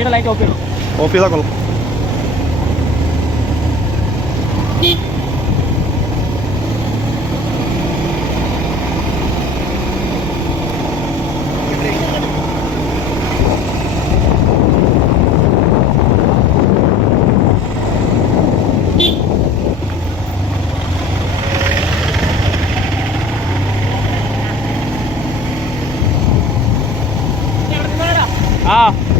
വണ്ടിയുടെ light of ചെയ്യണം? Of ചെയ്താൽ കൊള്ളാം. ആ. വണ്ടികളുടെ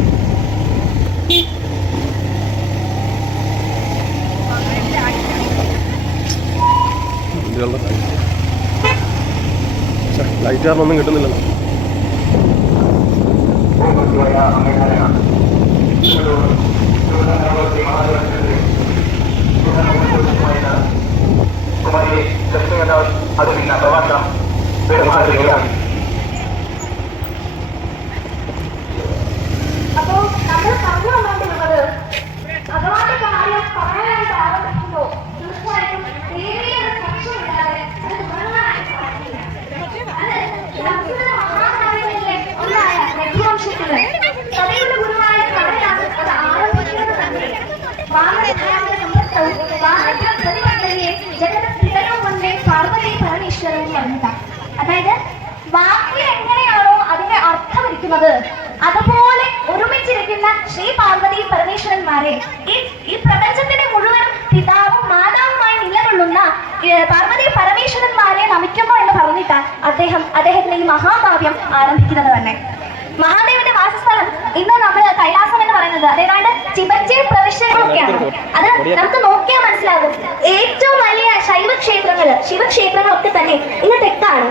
Lightnya belum ngedengerin lagi. പറഞ്ഞിട്ടാണ് അതായത് വാക്കിൽ എങ്ങനെയാണോ അതിന്റെ അർത്ഥം ഇരിക്കുന്നത് അതുപോലെ ഒരുമിച്ചിരിക്കുന്ന ശ്രീ പാർവതി പരമേശ്വരന്മാരെ ഈ ഈ പ്രപഞ്ചത്തിന്റെ മുഴുവനും പിതാവും മാതാവുമായി നിലകൊള്ളുന്ന പാർവതി പരമേശ്വരന്മാരെ നമിക്കുന്നു എന്ന് പറഞ്ഞിട്ടാണ് അദ്ദേഹം അദ്ദേഹത്തിന്റെ ഈ മഹാകാവ്യം ആരംഭിക്കുന്നത് തന്നെ. മഹാദേവന്റെ വാസസ്ഥലം ഇന്ന് നമ്മൾ കൈലാസം എന്ന് പറയുന്നത് അതേതാണ്ട് ചിബച്ചി പ്രവിശ്യകളൊക്കെയാണ്. അത് നമുക്ക് നോക്കിയാൽ മനസ്സിലാകും. ഏറ്റവും വലിയ ശൈവക്ഷേത്രങ്ങൾ തന്നെ ഇന്ന് തെക്കാണ്